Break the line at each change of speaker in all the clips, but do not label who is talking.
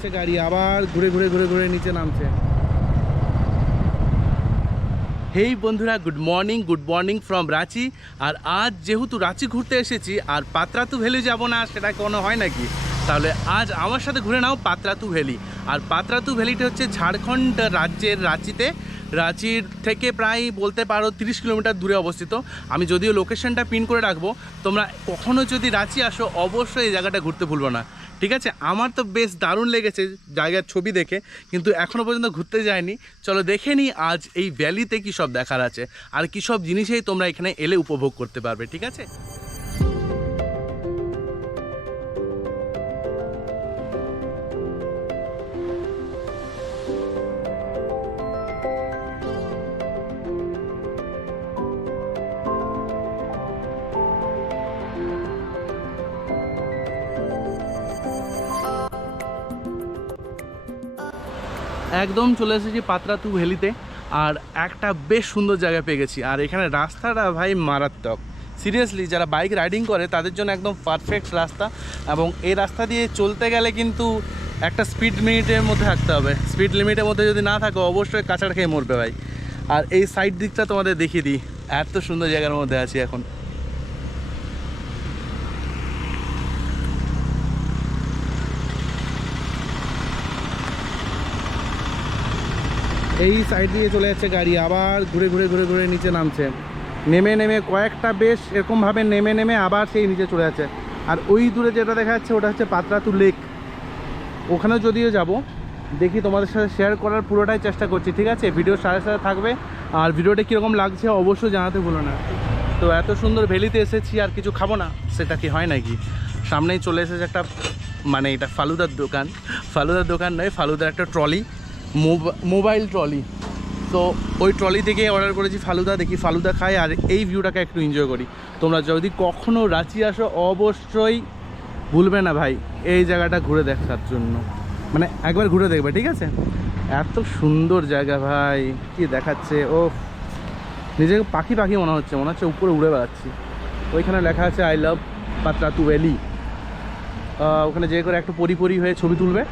যাচ্ছে গাড়ি, আবার ঘুরে ঘুরে ঘুরে ঘুরে নিচে নামছে। হেই বন্ধুরা, good morning good morning from Ranchi. আর আজ যেহেতু রাঁচি ঘুরতে এসেছি, আর পাত্রাতু ভ্যালি যাব না, সেটা কোনো হয় নাকি? তাহলে আজ আমার সাথে ঘুরে নাও পাত্রাতু ভ্যালি। আর পাত্রাতু ভ্যালিটা হচ্ছে ঝাড়খণ্ড রাজ্যের রাঁচিতে। রাঁচির থেকে প্রায় বলতে পারো তিরিশ কিলোমিটার দূরে অবস্থিত। আমি যদিও লোকেশনটা পিন করে রাখব, তোমরা কখনো যদি রাঁচি আসো, অবশ্যই এই জায়গাটা ঘুরতে ভুলবো না। ঠিক আছে? আমার তো বেশ দারুণ লেগেছে জায়গার ছবি দেখে, কিন্তু এখনও পর্যন্ত ঘুরতে যায়নি চলো দেখে নিই আজ এই ভ্যালিতে কী সব দেখার আছে। আর কী সব জিনিসেই তোমরা এখানে এলে উপভোগ করতে পারবে, ঠিক আছে? একদম চলে এসেছি পাত্রাতু ভ্যালিতে, আর একটা বেশ সুন্দর জায়গা পেয়ে গেছি। আর এখানে রাস্তাটা ভাই মারাত্মক। সিরিয়াসলি যারা বাইক রাইডিং করে, তাদের জন্য একদম পারফেক্ট রাস্তা এবং এই রাস্তা দিয়ে চলতে গেলে কিন্তু একটা স্পিড লিমিটের মধ্যে থাকতে হবে। স্পিড লিমিটের মধ্যে যদি না থাকো, অবশ্যই কাঁচাড় খেয়ে মরবে ভাই। আর এই সাইড দিকটা তোমাদের দেখিয়ে দিই। এত সুন্দর জায়গার মধ্যে আছি এখন। এই সাইড দিয়ে চলে যাচ্ছে গাড়ি, আবার ঘুরে ঘুরে ঘুরে ঘুরে নিচে নামছে। নেমে নেমে কয়েকটা বেশ এরকমভাবে নেমে নেমে আবার সেই নিচে চলে যাচ্ছে। আর ওই দূরে যেটা দেখা যাচ্ছে, ওটা হচ্ছে পাতরাতু লেক ওখানেও যদিও যাব, দেখি তোমাদের সাথে শেয়ার করার পুরোটাই চেষ্টা করছি, ঠিক আছে? ভিডিও সাথে সাথে থাকবে। আর ভিডিওটা কীরকম লাগছে অবশ্যই জানাতে ভুলো না। তো এত সুন্দর ভ্যালিতে এসেছি, আর কিছু খাব না, সেটা কি হয় নাকি? সামনেই চলে এসেছে একটা মানে এটা ফালুদার দোকান। ফালুদার দোকান নয়, ফালুদার একটা ট্রলি মোবাইল ট্রলি। তো ওই ট্রলি থেকে অর্ডার করেছি ফালুদা, দেখি ফালুদা খাই আর এই ভিউটাকে একটু এনজয় করি। তোমরা যদি কখনো রাঁচি আসো, অবশ্যই ভুলবে না ভাই, এই জায়গাটা ঘুরে দেখার জন্য। মানে একবার ঘুরে দেখবে, ঠিক আছে? এত সুন্দর জায়গা ভাই, কি দেখাচ্ছে ও নিজেকে পাখি পাখি মনে হচ্ছে মনে হচ্ছে উপরে উড়ে বেড়াচ্ছি। ওইখানে লেখা আছে আই লাভ পাত্রাতু ভ্যালি ওখানে যে করে একটু পরি পরি হয়ে ছবি তুলবে।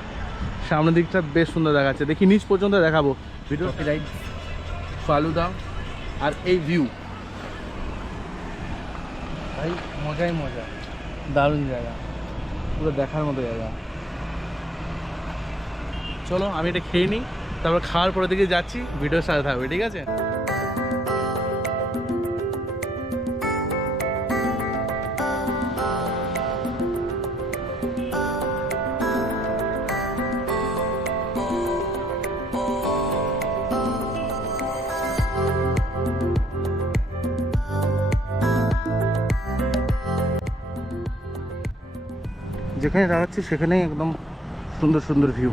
সামনের দিকটা বেশ সুন্দর দেখাচ্ছে। দেখি নিচ পর্যন্ত দেখাবো। ভিডিও ফালুদা আর এই ভিউ ভাই মজাই মজা। দারুণ জায়গা। পুরো দেখার মতো জায়গা। চলো আমি এটা খেয়ে নিই তারপর খাওয়ার পরে দিকে যাচ্ছি ভিডিও সাথে থাকবে ঠিক আছে? যেখানে দাঁড়াচ্ছি সেখানেই একদম সুন্দর সুন্দর ভিউ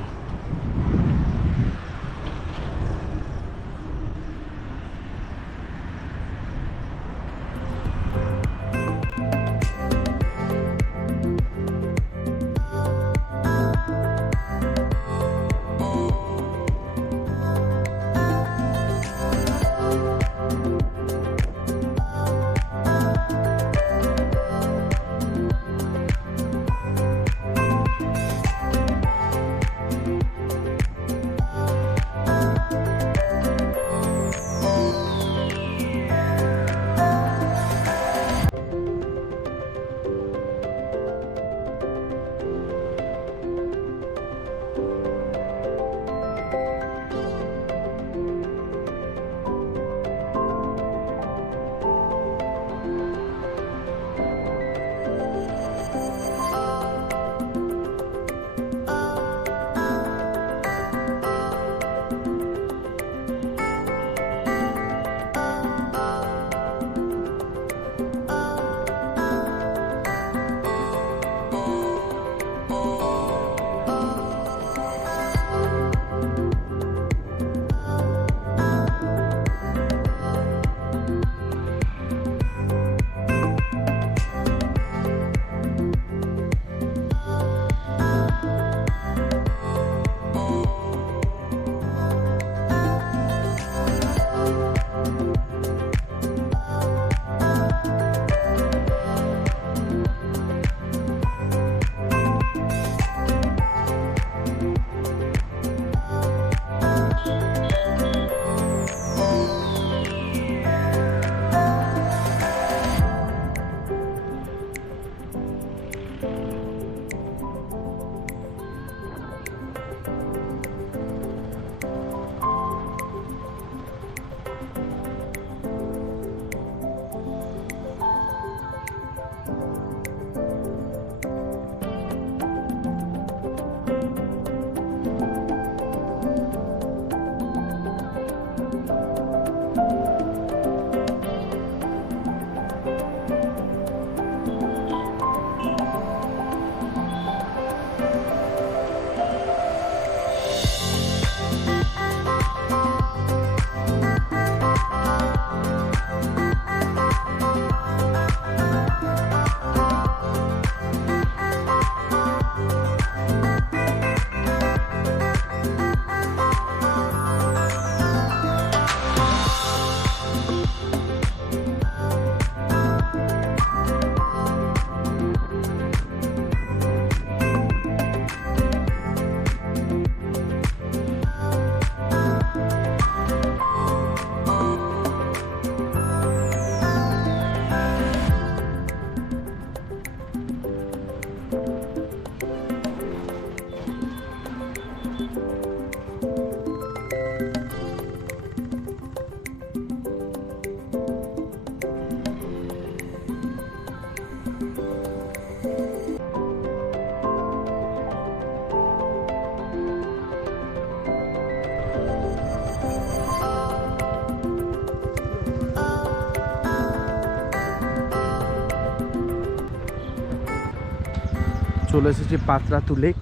চলে এসেছি পাত্রাতু লেক।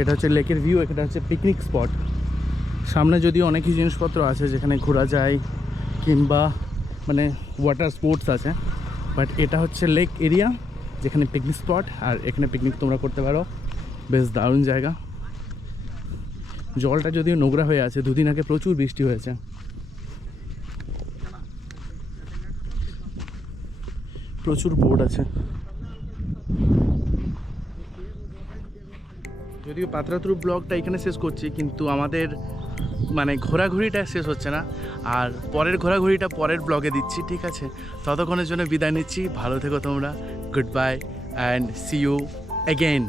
এটা হচ্ছে লেকের ভিউ এটা হচ্ছে পিকনিক স্পট সামনে যদিও অনেক কিছু জিনিসপত্র আছে, যেখানে ঘোরা যায় কিংবা মানে ওয়াটার স্পোর্টস আছে। বাট এটা হচ্ছে লেক এরিয়া যেখানে পিকনিক স্পট আর এখানে পিকনিক তোমরা করতে পারো। বেশ দারুণ জায়গা। জলটা যদিও নোংরা হয়ে আছে, দুদিন আগে প্রচুর বৃষ্টি হয়েছে। প্রচুর বোর্ড আছে। যদিও পাত্রাতুর ব্লগটা এখানে শেষ করছি, কিন্তু আমাদের মানে ঘোরাঘুরিটা শেষ হচ্ছে না। আর পরের ঘোরাঘুরিটা পরের ব্লগে দিচ্ছি, ঠিক আছে? ততক্ষণের জন্য বিদায় নিচ্ছি, ভালো থেকো তোমরা, goodbye and see you again